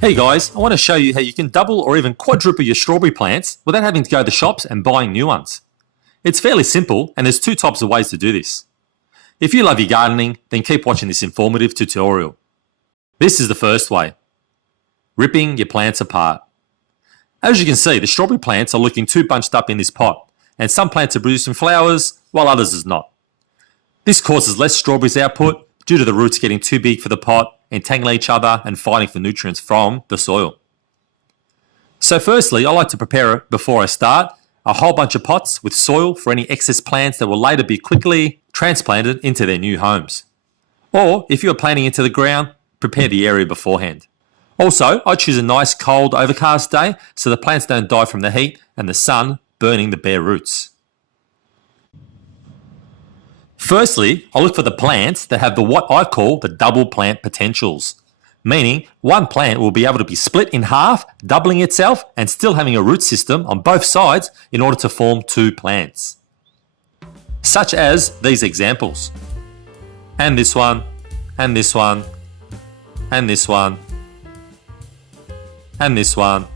Hey guys, I want to show you how you can double or even quadruple your strawberry plants without having to go to the shops and buying new ones. It's fairly simple and there's two types of ways to do this. If you love your gardening, then keep watching this informative tutorial. This is the first way. Ripping your plants apart. As you can see, the strawberry plants are looking too bunched up in this pot, and some plants are producing flowers while others is not. This causes less strawberries output due to the roots getting too big for the pot, entangling each other and fighting for nutrients from the soil. So firstly, I like to prepare, before I start, a whole bunch of pots with soil for any excess plants that will later be quickly transplanted into their new homes. Or, if you are planting into the ground, prepare the area beforehand. Also, I choose a nice cold overcast day so the plants don't die from the heat and the sun burning the bare roots. Firstly, I look for the plants that have what I call the double plant potentials, meaning one plant will be able to be split in half, doubling itself and still having a root system on both sides in order to form two plants. Such as these examples. And this one, and this one, and this one, and this one,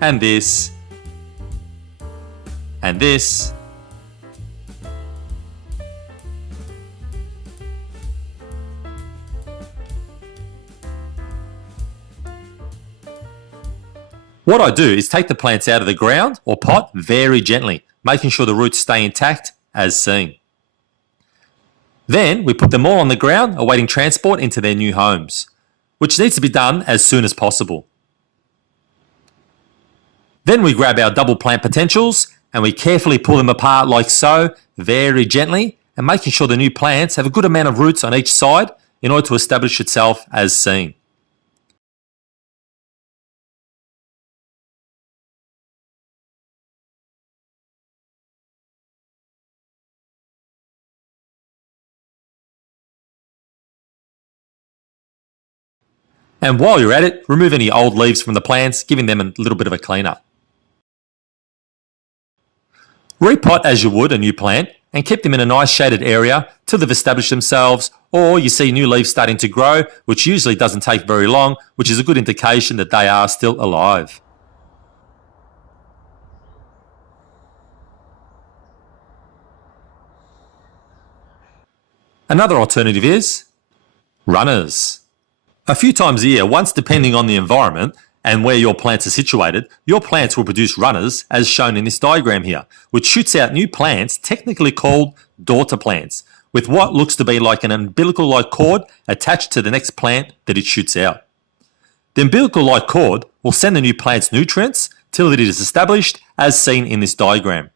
and this, and this, What I do is take the plants out of the ground or pot very gently, making sure the roots stay intact as seen. Then we put them all on the ground awaiting transport into their new homes, which needs to be done as soon as possible. Then we grab our double plant potentials and we carefully pull them apart like so, very gently, and making sure the new plants have a good amount of roots on each side in order to establish itself as seen. And while you're at it, remove any old leaves from the plants, giving them a little bit of a clean up. Repot as you would a new plant and keep them in a nice shaded area till they've established themselves, or you see new leaves starting to grow, which usually doesn't take very long, which is a good indication that they are still alive. Another alternative is runners. A few times a year, once depending on the environment and where your plants are situated, your plants will produce runners as shown in this diagram here, which shoots out new plants technically called daughter plants, with what looks to be like an umbilical-like cord attached to the next plant that it shoots out. The umbilical-like cord will send the new plants nutrients till it is established as seen in this diagram.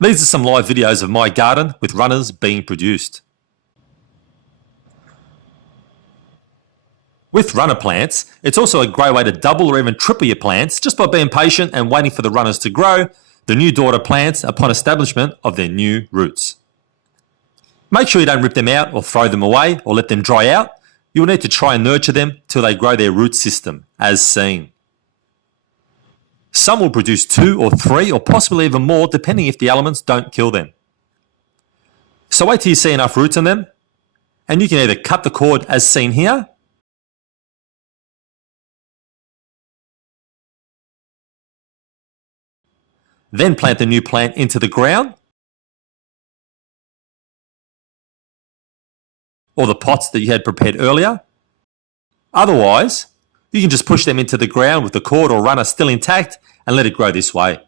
These are some live videos of my garden with runners being produced. With runner plants, it's also a great way to double or even triple your plants just by being patient and waiting for the runners to grow, the new daughter plants, upon establishment of their new roots. Make sure you don't rip them out or throw them away or let them dry out. You will need to try and nurture them till they grow their root system, as seen. Some will produce 2 or 3 or possibly even more depending if the elements don't kill them. So wait till you see enough roots in them, and you can either cut the cord as seen here, then plant the new plant into the ground, or the pots that you had prepared earlier. Otherwise, you can just push them into the ground with the cord or runner still intact and let it grow this way.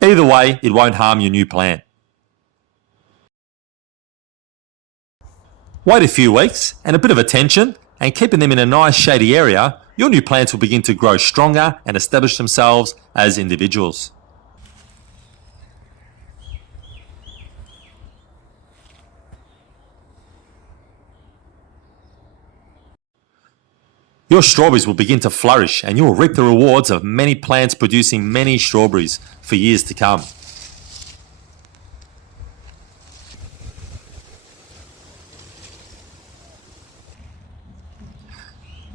Either way, it won't harm your new plant. Wait a few weeks and a bit of attention, and keeping them in a nice shady area, your new plants will begin to grow stronger and establish themselves as individuals. Your strawberries will begin to flourish and you will reap the rewards of many plants producing many strawberries for years to come.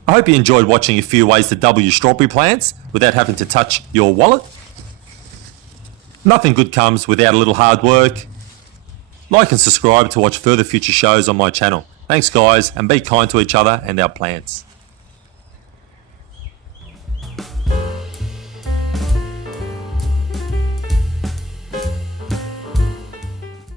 I hope you enjoyed watching a few ways to double your strawberry plants without having to touch your wallet. Nothing good comes without a little hard work. Like and subscribe to watch further future shows on my channel. Thanks guys, and be kind to each other and our plants.